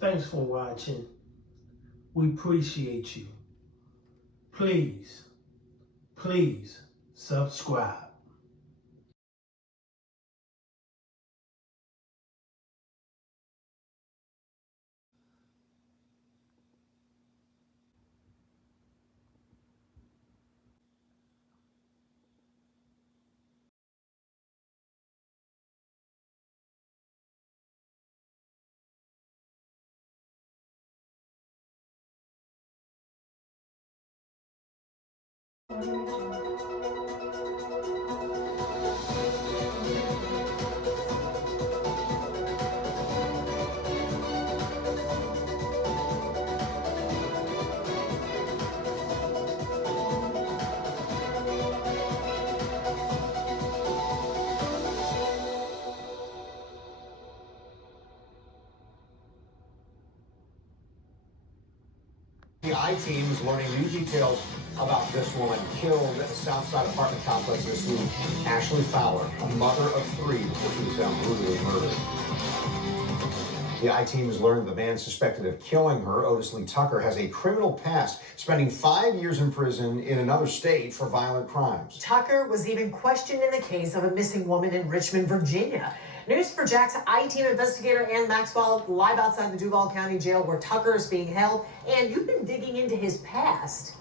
Thanks for watching. We appreciate you. Please, please subscribe. The I-team is learning new details about this woman killed at the Southside apartment complex this week. Ashley Fowler, a mother of three, before she was found brutally murdered. The I-team has learned the man suspected of killing her, Otis Lee Tucker, has a criminal past, spending 5 years in prison in another state for violent crimes. Tucker was even questioned in the case of a missing woman in Richmond, Virginia. News for Jack's I-team investigator Ann Maxwell live outside the Duval County Jail where Tucker is being held. And you've been digging into his past.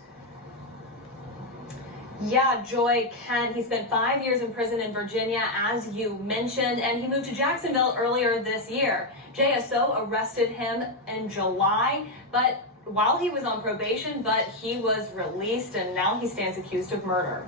Yeah, Joy Kent, he spent 5 years in prison in Virginia, as you mentioned, and he moved to Jacksonville earlier this year. JSO arrested him in July, but while he was on probation, but he was released, and now he stands accused of murder.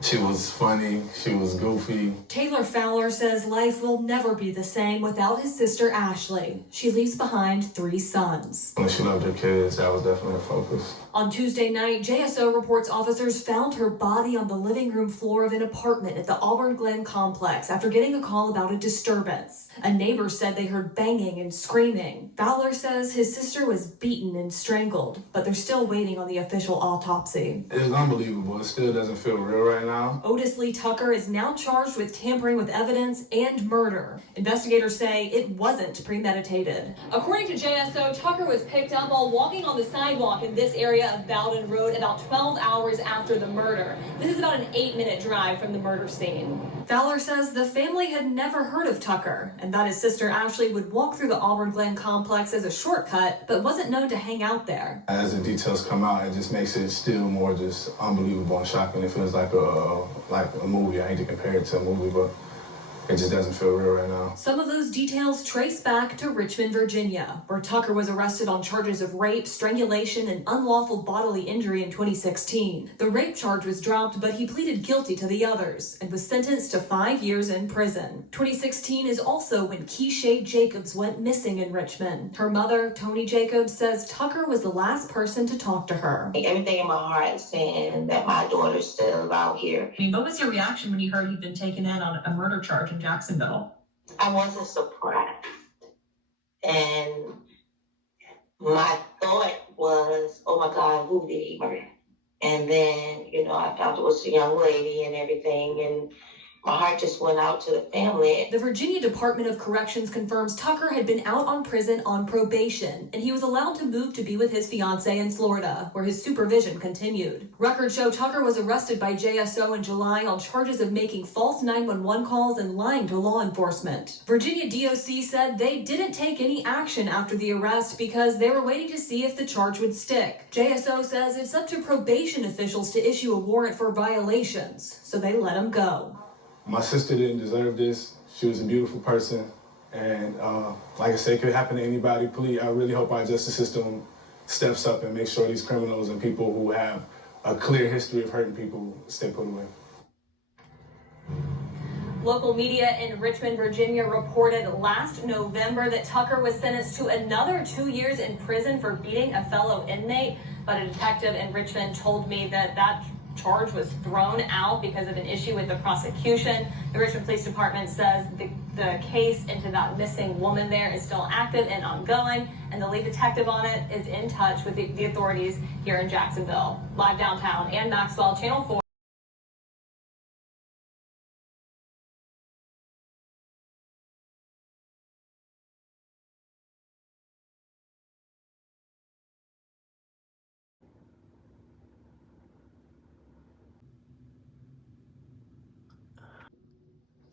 She was funny, she was goofy. Taylor Fowler says life will never be the same without his sister Ashley. She leaves behind 3 sons. When she loved her kids, that was definitely a focus. On Tuesday night, JSO reports officers found her body on the living room floor of an apartment at the Auburn Glen complex after getting a call about a disturbance. A neighbor said they heard banging and screaming. Fowler says his sister was beaten and strangled, but they're still waiting on the official autopsy. It's unbelievable. It still doesn't feel real right now. Otis Lee Tucker is now charged with tampering with evidence and murder. Investigators say it wasn't premeditated. According to JSO, Tucker was picked up while walking on the sidewalk in this area of Bowden Road about 12 hours after the murder. This is about an 8-minute drive from the murder scene. Fowler says the family had never heard of Tucker and that his sister Ashley would walk through the Auburn Glen complex as a shortcut, but wasn't known to hang out there. As the details come out, it just makes it still more just unbelievable and shocking. It feels like a movie. I hate to compare it to a movie, but it just doesn't feel real right now. Some of those details trace back to Richmond, Virginia, where Tucker was arrested on charges of rape, strangulation, and unlawful bodily injury in 2016. The rape charge was dropped, but he pleaded guilty to the others and was sentenced to 5 years in prison. 2016 is also when Keisha Jacobs went missing in Richmond. Her mother, Tony Jacobs, says Tucker was the last person to talk to her. Everything in my heart is saying that my daughter's still out here. I mean, what was your reaction when you heard he'd been taken in on a murder charge in Jacksonville? I wasn't surprised. And my thought was, oh my God, who did he murder? And then, I found it was a young lady and everything, and my heart just went out to the family. The Virginia Department of Corrections confirms Tucker had been out on prison on probation, and he was allowed to move to be with his fiancée in Florida, where his supervision continued. Records show Tucker was arrested by JSO in July on charges of making false 911 calls and lying to law enforcement. Virginia DOC said they didn't take any action after the arrest because they were waiting to see if the charge would stick. JSO says it's up to probation officials to issue a warrant for violations, so they let him go. My sister didn't deserve this. She was a beautiful person. And like I said, it could happen to anybody. Please, I really hope our justice system steps up and makes sure these criminals and people who have a clear history of hurting people stay put away. Local media in Richmond, Virginia reported last November that Tucker was sentenced to another 2 years in prison for beating a fellow inmate. But a detective in Richmond told me that charge was thrown out because of an issue with the prosecution. The Richmond Police Department says the case into that missing woman there is still active and ongoing, and the lead detective on it is in touch with the authorities here in Jacksonville. Live downtown, Ann Maxwell, Channel 4.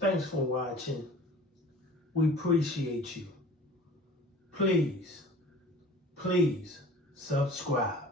Thanks for watching. We appreciate you. Please subscribe.